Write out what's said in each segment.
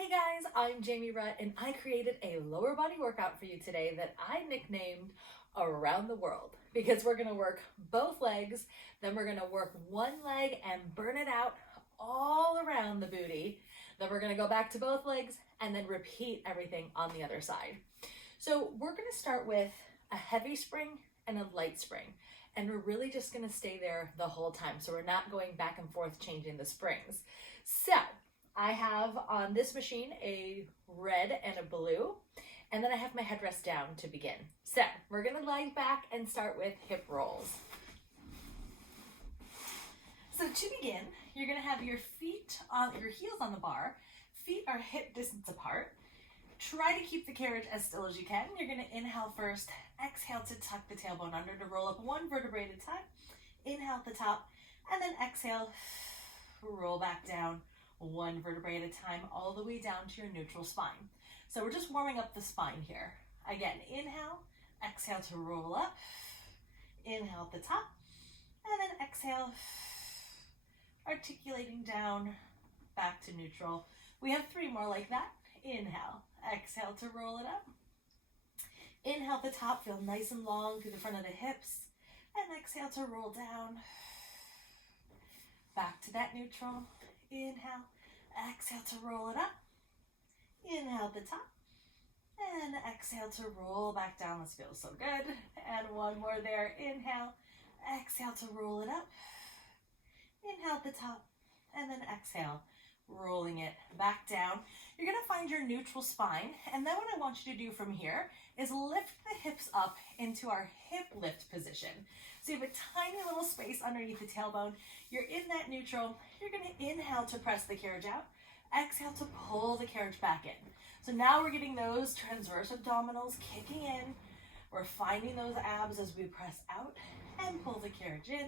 Hey guys, I'm Jaime Rutt and I created a lower body workout for you today that I nicknamed Around the World because we're going to work both legs, then we're going to work one leg and burn it out all around the booty. Then we're going to go back to both legs and then repeat everything on the other side. So we're going to start with a heavy spring and a light spring. And we're really just going to stay there the whole time. So we're not going back and forth changing the springs. So I have on this machine a red and a blue, and then I have my headrest down to begin. So we're going to lie back and start with hip rolls. So to begin, you're going to have your heels on the bar. Feet are hip distance apart. Try to keep the carriage as still as you can. You're going to inhale first, exhale to tuck the tailbone under to roll up one vertebrae at a time. Inhale at the top, and then exhale, roll back down one vertebrae at a time, all the way down to your neutral spine. So we're just warming up the spine here. Again, inhale, exhale to roll up, inhale at the top, and then exhale, articulating down, back to neutral. We have 3 more like that. Inhale, exhale to roll it up. Inhale at the top, feel nice and long through the front of the hips, and exhale to roll down, back to that neutral. Inhale, exhale to roll it up. Inhale at the top, and exhale to roll back down. This feels so good. And one more there. Inhale, exhale to roll it up. Inhale at the top, and then exhale, rolling it back down. You're going to find your neutral spine, and then what I want you to do from here is lift the hips up into our hip lift position. So you have a tiny little space underneath the tailbone. You're in that neutral. You're going to inhale to press the carriage out. Exhale to pull the carriage back in. So now we're getting those transverse abdominals kicking in. We're finding those abs as we press out and pull the carriage in.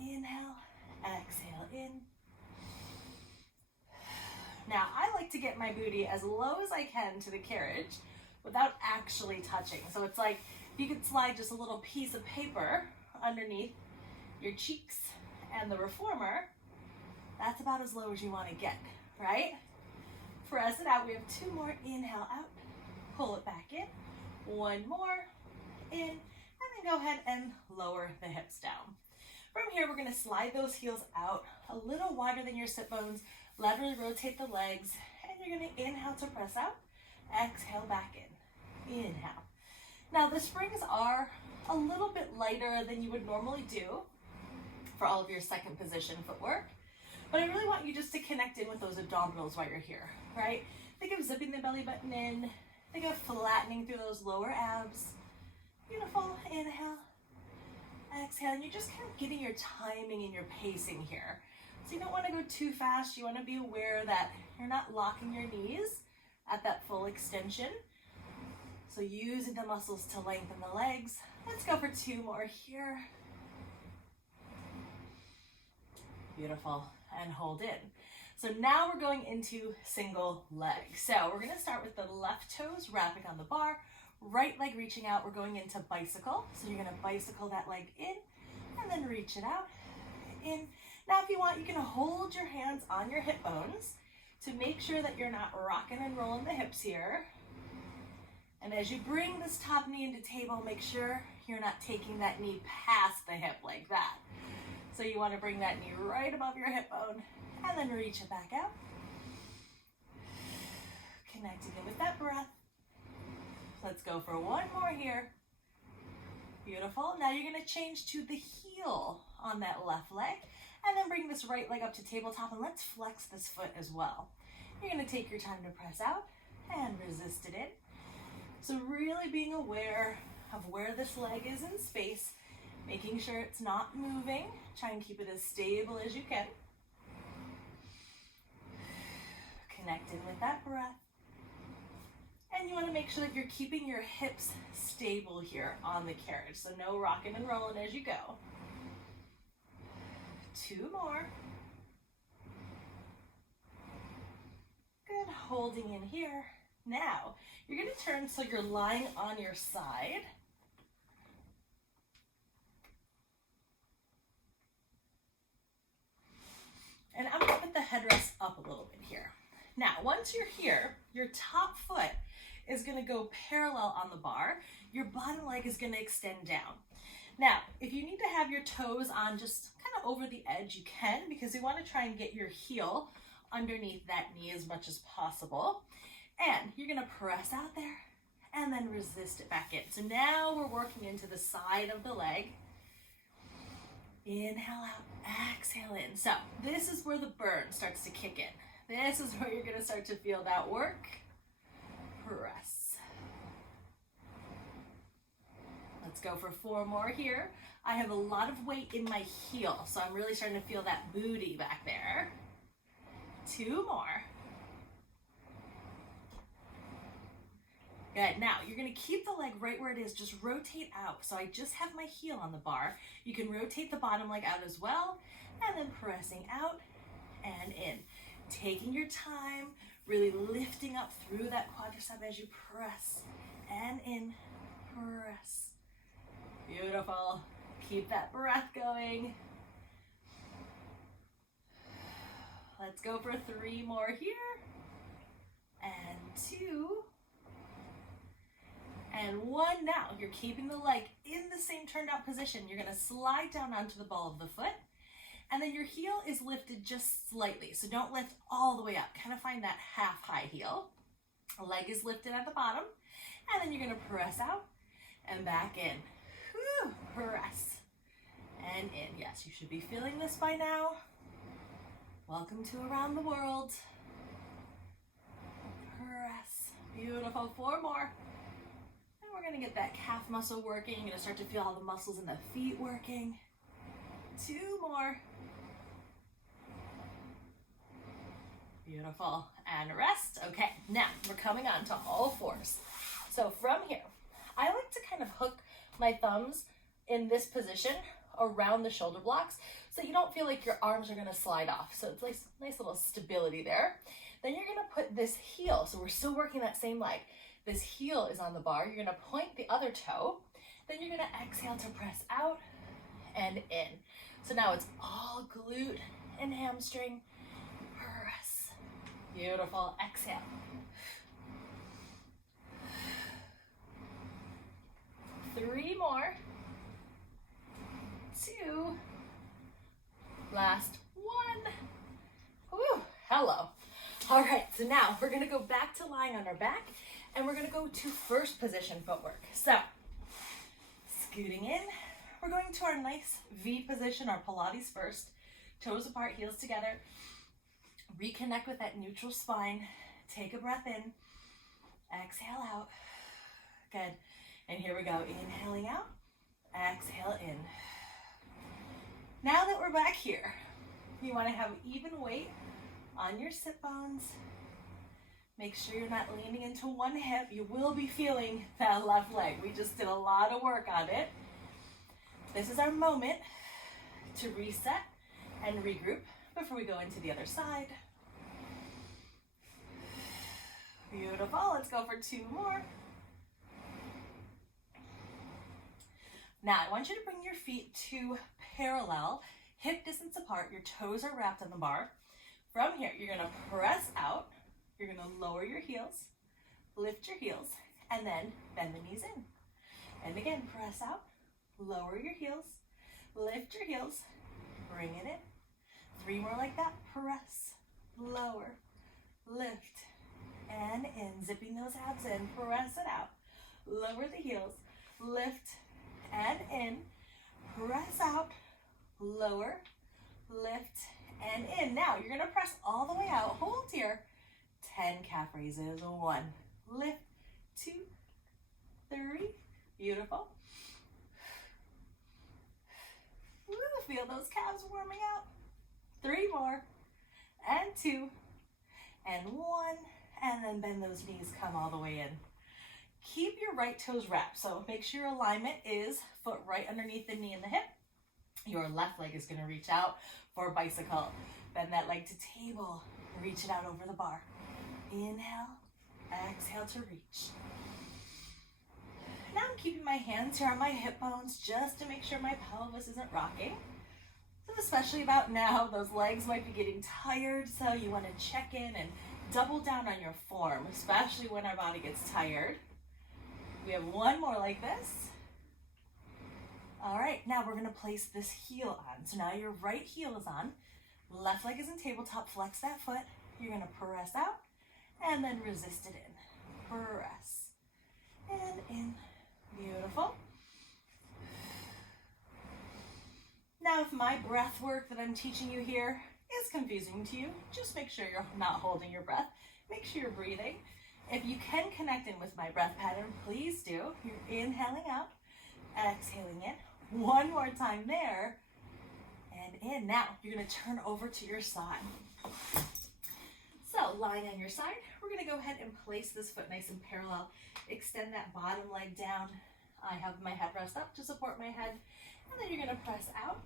Inhale, exhale in. Now, I like to get my booty as low as I can to the carriage without actually touching. So it's like you could slide just a little piece of paper underneath your cheeks and the reformer. That's about as low as you want to get, right? Press it out. We have 2 more. Inhale out. Pull it back in. 1 more. In. And then go ahead and lower the hips down. From here, we're going to slide those heels out a little wider than your sit bones. Laterally rotate the legs, and you're going to inhale to press out, exhale back in, inhale. Now the springs are a little bit lighter than you would normally do for all of your second position footwork, but I really want you just to connect in with those abdominals while you're here, right? Think of zipping the belly button in, think of flattening through those lower abs. Beautiful, inhale, exhale, and you're just kind of getting your timing and your pacing here. So you don't want to go too fast. You want to be aware that you're not locking your knees at that full extension. So using the muscles to lengthen the legs. Let's go for 2 more here. Beautiful. And hold in. So now we're going into single leg. So we're going to start with the left toes wrapping on the bar. Right leg reaching out. We're going into bicycle. So you're going to bicycle that leg in and then reach it out. In. Now, if you want, you can hold your hands on your hip bones to make sure that you're not rocking and rolling the hips here. And as you bring this top knee into table, make sure you're not taking that knee past the hip like that. So you want to bring that knee right above your hip bone and then reach it back out. Connecting it with that breath. Let's go for 1 more here. Beautiful. Now you're going to change to the heel on that left leg. And then bring this right leg up to tabletop, and let's flex this foot as well. You're going to take your time to press out and resist it in. So really being aware of where this leg is in space, making sure it's not moving. Try and keep it as stable as you can. Connected with that breath. And you want to make sure that you're keeping your hips stable here on the carriage. So no rocking and rolling as you go. 2 more. Good, holding in here. Now, you're going to turn so you're lying on your side. And I'm going to put the headrest up a little bit here. Now, once you're here, your top foot is gonna go parallel on the bar. Your bottom leg is gonna extend down. Now, if you need to have your toes on just kind of over the edge, you can, because you wanna try and get your heel underneath that knee as much as possible. And you're gonna press out there and then resist it back in. So now we're working into the side of the leg. Inhale out, exhale in. So this is where the burn starts to kick in. This is where you're gonna start to feel that work. Press. Let's go for 4 more here. I have a lot of weight in my heel, so I'm really starting to feel that booty back there. 2 more. Good. Now, you're going to keep the leg right where it is. Just rotate out. So I just have my heel on the bar. You can rotate the bottom leg out as well. And then pressing out and in. Taking your time, really lifting up through that quadricep as you press and in. Press. Beautiful. Keep that breath going. Let's go for 3 more here. And 2. And 1. Now, you're keeping the leg in the same turned out position. You're going to slide down onto the ball of the foot. And then your heel is lifted just slightly. So don't lift all the way up. Kind of find that half high heel. The leg is lifted at the bottom. And then you're going to press out and back in. Whew, press. And in. Yes, you should be feeling this by now. Welcome to Around the World. Press. Beautiful. 4 more. And we're going to get that calf muscle working. You're going to start to feel all the muscles in the feet working. 2 more. Beautiful. And rest. Okay, now we're coming on to all 4s. So from here, I like to kind of hook my thumbs in this position around the shoulder blocks so you don't feel like your arms are going to slide off. So it's like nice little stability there. Then you're going to put this heel. So we're still working that same leg. This heel is on the bar. You're going to point the other toe. Then you're going to exhale to press out and in. So now it's all glute and hamstring. Press. Beautiful. Exhale. Three more. 2. Last 1. Whew, hello. All right, so now we're gonna go back to lying on our back and we're gonna go to first position footwork. So, scooting in, we're going to our nice V position, our Pilates first. Toes apart, heels together. Reconnect with that neutral spine. Take a breath in. Exhale out. Good. And here we go. Inhaling out. Exhale in. Now that we're back here, you want to have even weight on your sit bones. Make sure you're not leaning into one hip. You will be feeling that left leg. We just did a lot of work on it. This is our moment to reset and regroup before we go into the other side. Beautiful. Let's go for 2 more. Now, I want you to bring your feet to parallel, hip distance apart. Your toes are wrapped on the bar. From here, you're going to press out. You're going to lower your heels, lift your heels, and then bend the knees in. And again, press out, lower your heels, lift your heels, bring it in. 3 more like that. Press, lower, lift, and in. Zipping those abs in. Press it out. Lower the heels, lift, and in. Press out, lower, lift, and in. Now you're going to press all the way out. Hold here. 10 calf raises. 1, lift, 2, 3. Beautiful. Woo, feel those calves warming up. 3 more, and 2, and 1, and then bend those knees, come all the way in. Keep your right toes wrapped, so make sure your alignment is foot right underneath the knee and the hip. Your left leg is going to reach out for a bicycle. Bend that leg to table, reach it out over the bar. Inhale, exhale to reach. Now I'm keeping my hands here on my hip bones just to make sure my pelvis isn't rocking. So especially about now, those legs might be getting tired, so you want to check in and double down on your form, especially when our body gets tired. We have one more like this. All right, now we're gonna place this heel on. So now your right heel is on, left leg is in tabletop, flex that foot. You're gonna press out and then resist it in. Press and in. Beautiful. Now, if my breath work that I'm teaching you here is confusing to you, just make sure you're not holding your breath. Make sure you're breathing. If you can connect in with my breath pattern, please do. You're inhaling out, exhaling in. One more time there, and in. Now, you're gonna turn over to your side. So, lying on your side, we're gonna go ahead and place this foot nice and parallel. Extend that bottom leg down. I have my headrest up to support my head. And then you're gonna press out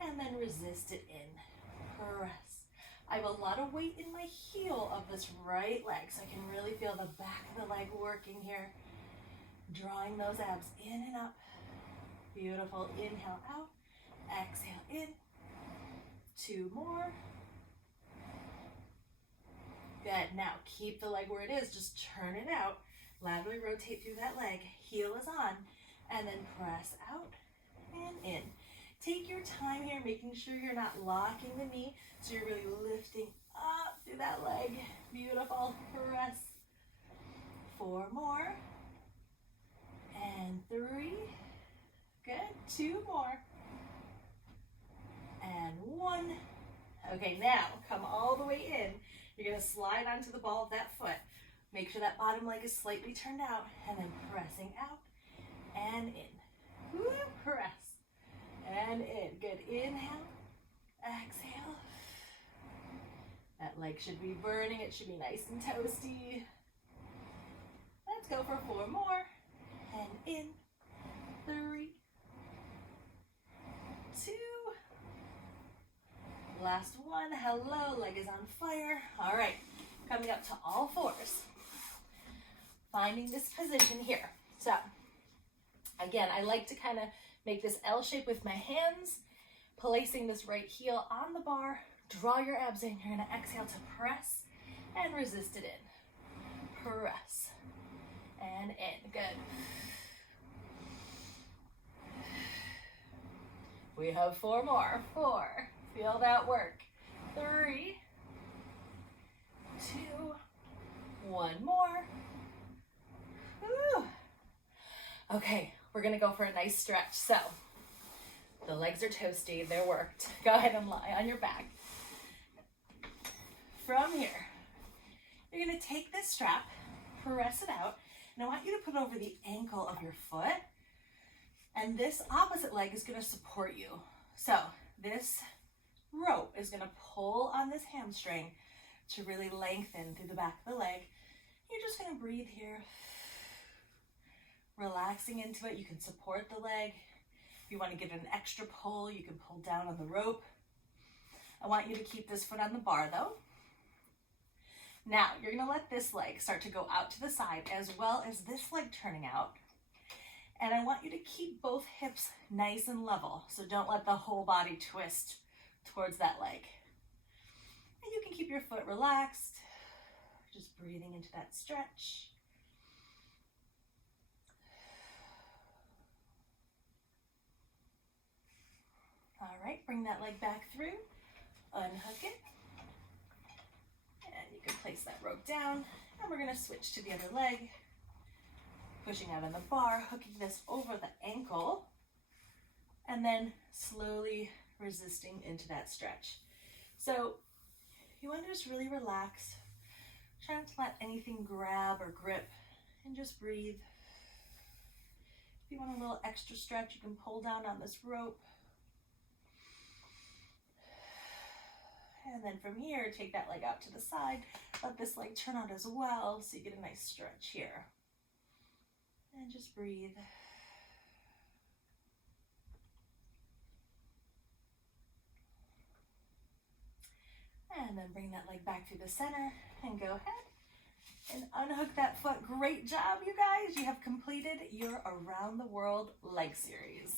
and then resist it in. Press. I have a lot of weight in my heel of this right leg, so I can really feel the back of the leg working here. Drawing those abs in and up. Beautiful. Inhale out, exhale in. 2 more. Good. Now keep the leg where it is, just turn it out. Laterally rotate through that leg. Heel is on, and then press out and in. Take your time here, making sure you're not locking the knee, so you're really lifting up through that leg. Beautiful. Press. 4 more. And 3. Good. 2 more. And 1. Okay, now come all the way in. You're gonna slide onto the ball of that foot. Make sure that bottom leg is slightly turned out, and then pressing out and in. Woo, press and in. Good. Inhale, exhale. That leg should be burning. It should be nice and toasty. Let's go for 4 more. And in. 3, 2. Last one. Hello, leg is on fire. All right, coming up to all 4s. Finding this position here. So, again, I like to kind of make this L shape with my hands, placing this right heel on the bar. Draw your abs in. You're gonna exhale to press and resist it in. Press and in. Good. We have 4 more. 4. Feel that work. 3, 2, 1 more. Whew. Okay, we're gonna go for a nice stretch. So, the legs are toasty, they're worked. Go ahead and lie on your back. From here, you're gonna take this strap, press it out, and I want you to put over the ankle of your foot, and this opposite leg is gonna support you. So, this rope is gonna pull on this hamstring to really lengthen through the back of the leg. You're just gonna breathe here. Relaxing into it. You can support the leg. If you want to get an extra pull, you can pull down on the rope. I want you to keep this foot on the bar though. Now, you're gonna let this leg start to go out to the side as well as this leg turning out. And I want you to keep both hips nice and level. So don't let the whole body twist towards that leg. And you can keep your foot relaxed. Just breathing into that stretch. All right, bring that leg back through, unhook it, and you can place that rope down, and we're gonna switch to the other leg, pushing out on the bar, hooking this over the ankle, and then slowly resisting into that stretch. So you want to just really relax, try not to let anything grab or grip, and just breathe. If you want a little extra stretch, you can pull down on this rope. And then from here, take that leg out to the side. Let this leg turn out as well so you get a nice stretch here. And just breathe. And then bring that leg back through the center and go ahead and unhook that foot. Great job, you guys. You have completed your Around the World leg series.